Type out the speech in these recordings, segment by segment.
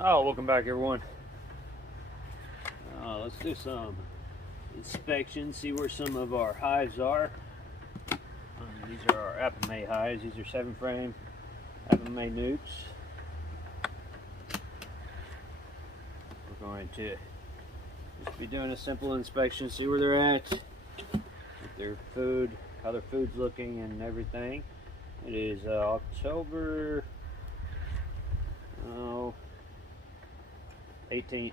Oh, welcome back everyone. Let's do some inspection, see where some of our hives are. These are our Apimaye hives. These are 7-frame Apimaye newts. We're going to just be doing a simple inspection, see where they're at, with their food, how their food's looking and everything. It is October 18th.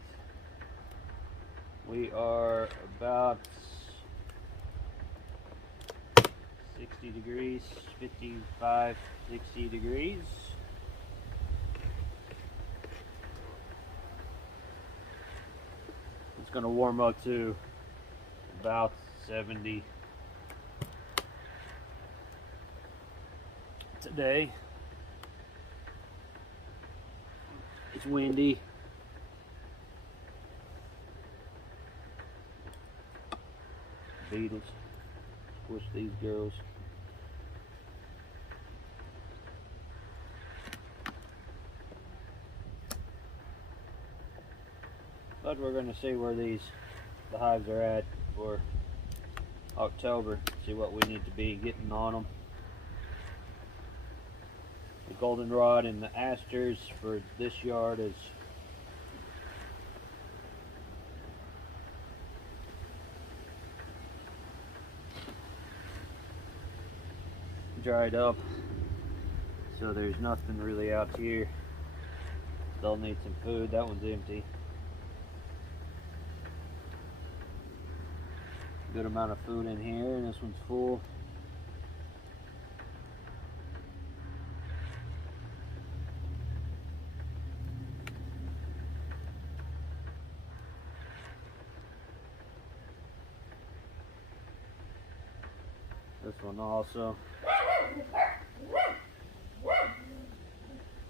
We are about 60 degrees, 55, 60 degrees. It's going to warm up to about 70 today. It's windy. Beetles squish these girls. But we're going to see where the hives are at for October. See what we need to be getting on them. The goldenrod and the asters for this yard is dried up, so there's nothing really out here. They'll need some food. That one's empty. Good amount of food in here, and this one's full. This one also.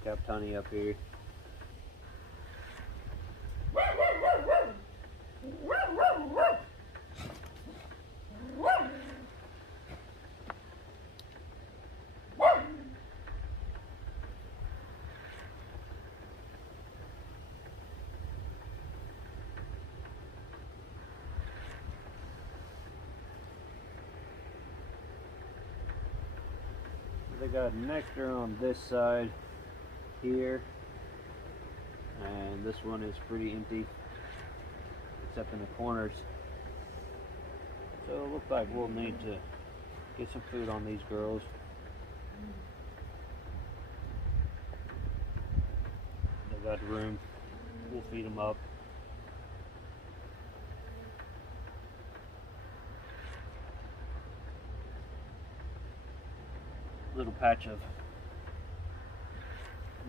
Kept honey up here. They got nectar on this side here, and this one is pretty empty except in the corners, so it looks like we'll need to get some food on these girls. They got room, we'll feed them up. Little patch of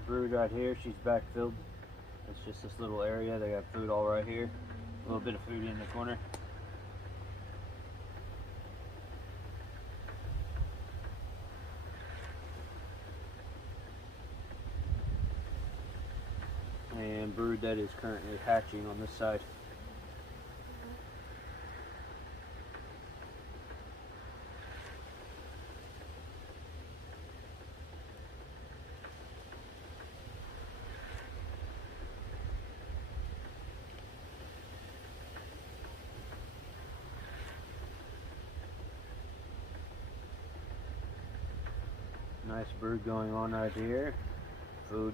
brood right here. She's backfilled. It's just this little area. They got food all right here. A little bit of food in the corner. And brood that is currently hatching on this side. Nice brood going on right here. Food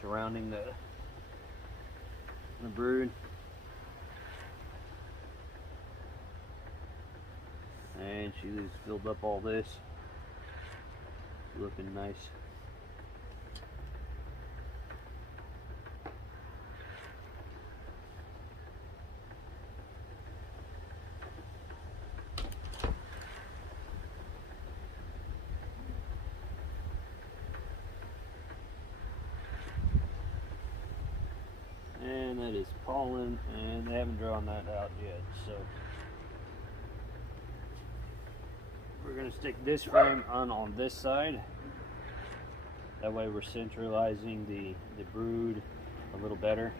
surrounding the brood. And she's filled up all this. Looking nice. And that is pollen, and they haven't drawn that out yet, so we're going to stick this frame on this side. That way we're centralizing the brood a little better.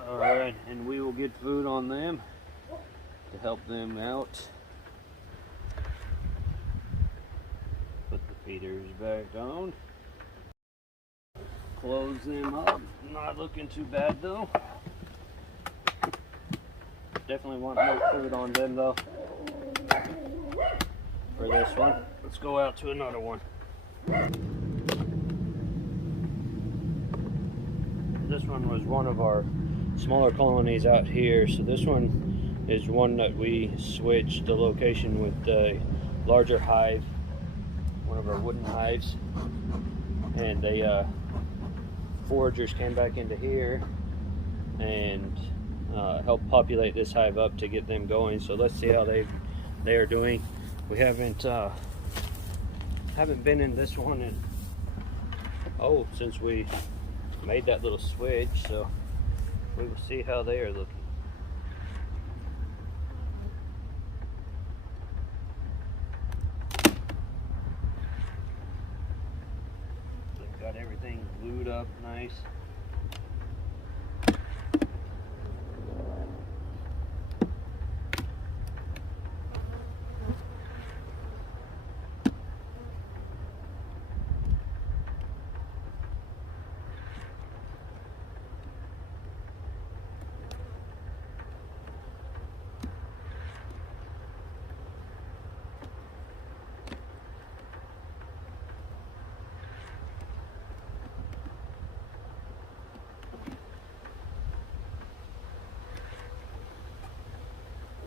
Alright, and we will get food on them to help them out. Heaters back on. Close them up. Not looking too bad though. Definitely want more food on them though. For this one. Let's go out to another one. This one was one of our smaller colonies out here. So this one is one that we switched the location with the larger hive, one of our wooden hives, and they foragers came back into here and helped populate this hive up to get them going. So let's see how they are doing. We haven't been in this one in since we made that little switch, so we will see how they are looking. They've got everything glued up nice.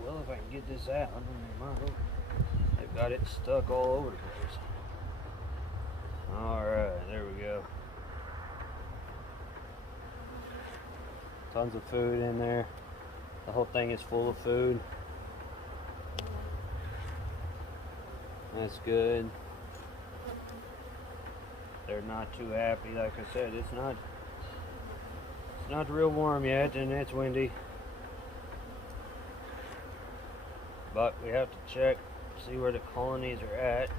Well, if I can get this out, they've got it stuck all over the place. Alright, there we go. Tons of food in there. The whole thing is full of food. That's good. They're not too happy. Like I said, it's not real warm yet, and it's windy. But we have to check, see where the colonies are at.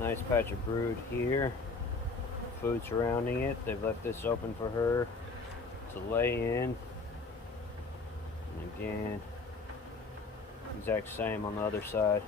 Nice patch of brood here. Food surrounding it. They've left this open for her to lay in. And again, exact same on the other side.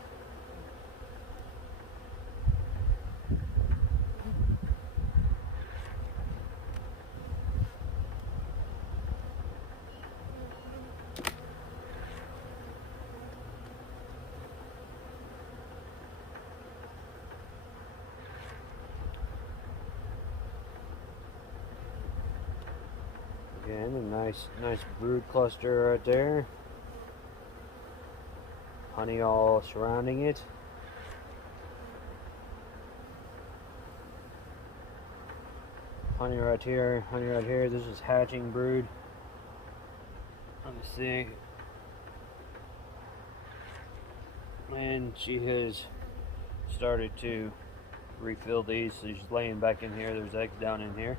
Again, a nice brood cluster right there. Honey all surrounding it. Honey right here, honey right here. This is hatching brood. Let me see. And she has started to refill these. So she's laying back in here. There's eggs down in here.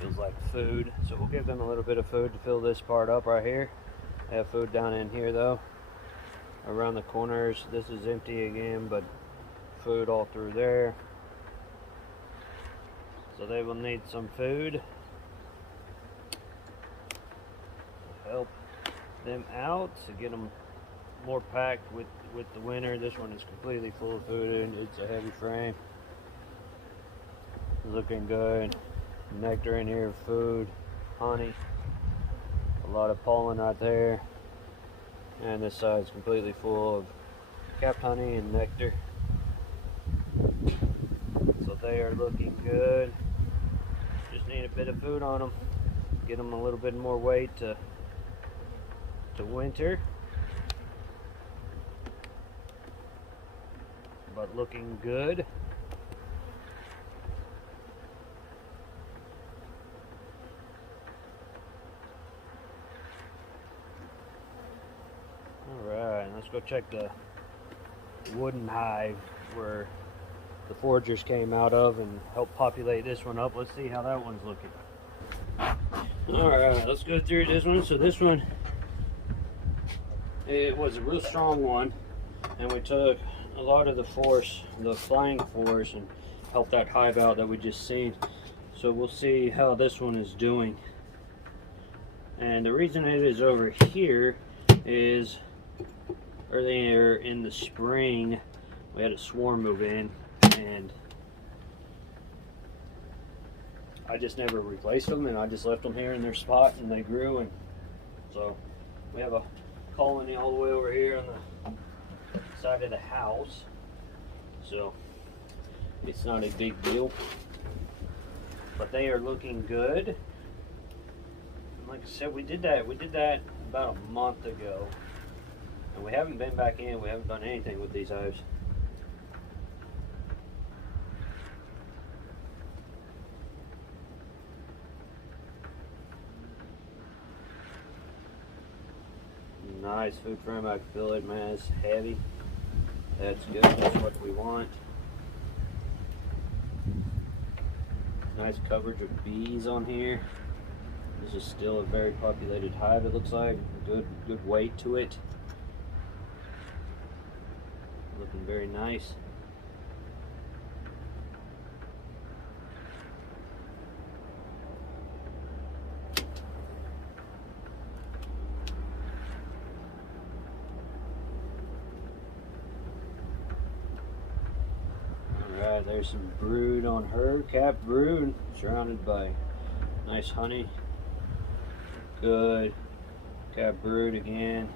Feels like food, so we'll give them a little bit of food to fill this part up right here. They have food down in here though, around the corners. This is empty again, but food all through there, so they will need some food to help them out, to get them more packed with the winter. This one is completely full of food and it's a heavy frame. Looking good. Nectar in here, food, honey, a lot of pollen right there, and this side is completely full of capped honey and nectar. So they are looking good. Just need a bit of food on them, get them a little bit more weight to winter, but looking good. go check the wooden hive where the foragers came out of and helped populate this one up. Let's see how that one's looking. Alright, let's go through this one. So this one, it was a real strong one, and we took a lot of the force, the flying force, and helped that hive out that we just seen. So we'll see how this one is doing. And the reason it is over here is earlier in the spring we had a swarm move in, and I just never replaced them, and I just left them here in their spot, and they grew. And so we have a colony all the way over here on the side of the house, so it's not a big deal, but they are looking good. And like I said, we did that about a month ago, and we haven't been back in. We haven't done anything with these hives. Nice food frame. I can feel it, man. It's heavy. That's good. That's what we want. Nice coverage of bees on here. This is still a very populated hive, it looks like. Good weight to it. Looking very nice. Alright, there's some brood on her, capped brood, surrounded by nice honey. Good capped brood again.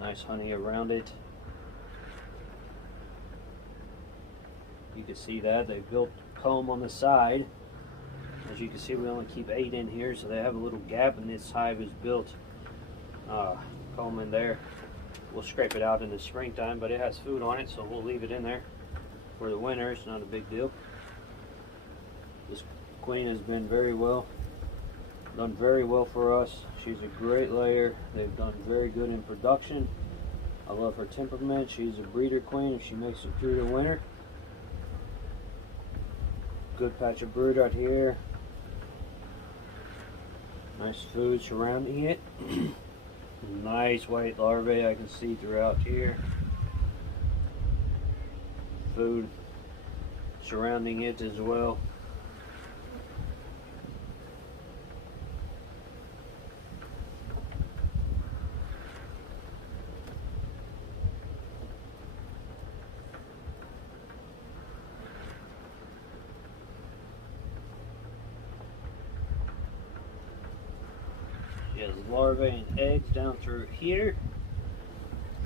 Nice honey around it. You can see that they built comb on the side. As you can see, we only keep 8 in here, so they have a little gap, and this hive is built comb in there. We'll scrape it out in the springtime, but it has food on it, so we'll leave it in there for the winter. It's not a big deal. This queen has been done very well for us. She's a great layer. They've done very good in production. I love her temperament. She's a breeder queen if she makes it through the winter. Good patch of brood right here. Nice food surrounding it. Nice white larvae I can see throughout here. Food surrounding it as well. She has larvae and eggs down through here.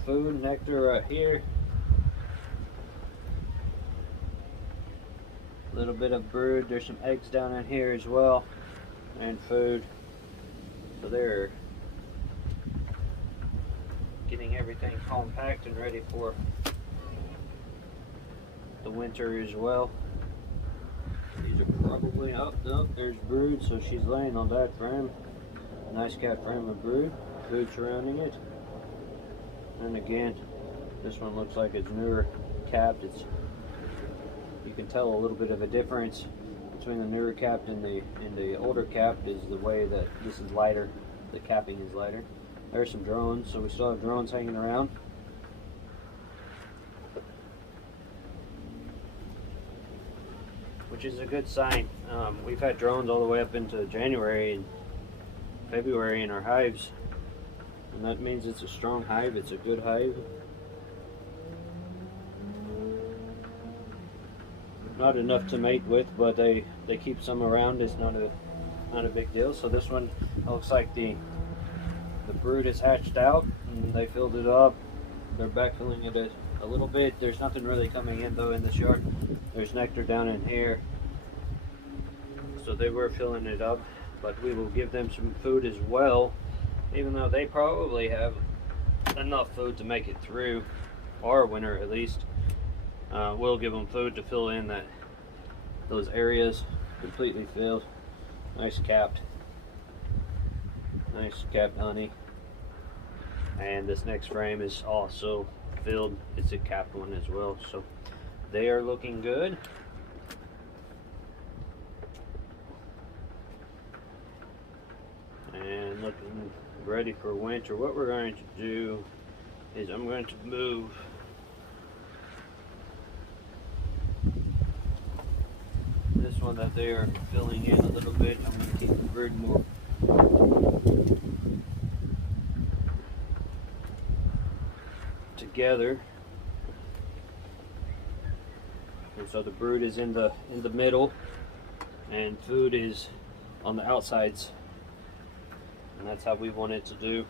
Food, nectar right here. A little bit of brood. There's some eggs down in here as well, and food. So they're getting everything compact and ready for the winter as well. These are probably up. Oh, there's brood, so she's laying on that frame. Nice cat frame of brood. Food surrounding it. And again, this one looks like it's newer capped. You can tell a little bit of a difference between the newer capped and the older capped is the way that this is lighter. The capping is lighter. There's some drones, so we still have drones hanging around. Which is a good sign. We've had drones all the way up into January and February in our hives, and that means it's a strong hive. It's a good hive. Not enough to mate with, but they keep some around. It's not a big deal. So this one looks like the brood is hatched out and they filled it up. They're backfilling it a little bit. There's nothing really coming in though in this yard. There's nectar down in here, so they were filling it up, but we will give them some food as well, even though they probably have enough food to make it through our winter at least. We'll give them food to fill in those areas completely filled. Nice capped honey. And this next frame is also filled. It's a capped one as well, so they are looking good. And looking ready for winter. What we're going to do is I'm going to move this one that they are filling in a little bit. I'm going to keep the brood more together, and so the brood is in the middle and food is on the outsides, and that's how we want it to do.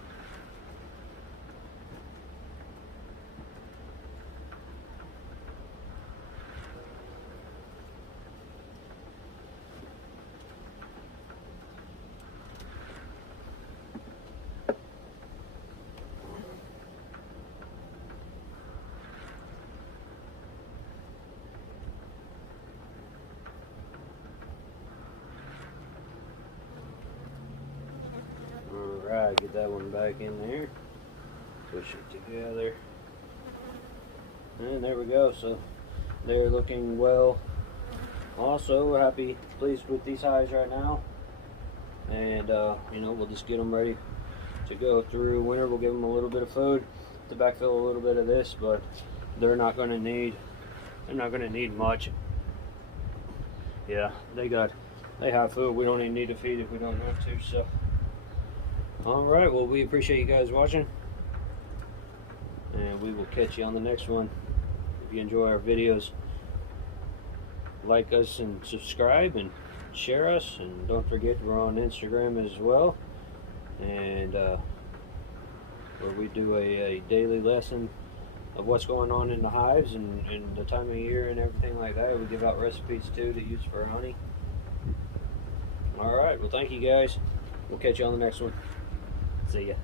Alright, get that one back in there, push it together, and there we go. So they're looking well. Also pleased with these hives right now, and you know, we'll just get them ready to go through winter. We'll give them a little bit of food to backfill a little bit of this, but they're not going to need much. Yeah, they have food. We don't even need to feed if we don't want to. So alright, well, we appreciate you guys watching, and we will catch you on the next one. If you enjoy our videos, like us and subscribe and share us, and don't forget we're on Instagram as well, and where we do a daily lesson of what's going on in the hives and the time of year and everything like that. We give out recipes too to use for honey. Alright, well, thank you guys. We'll catch you on the next one. See ya.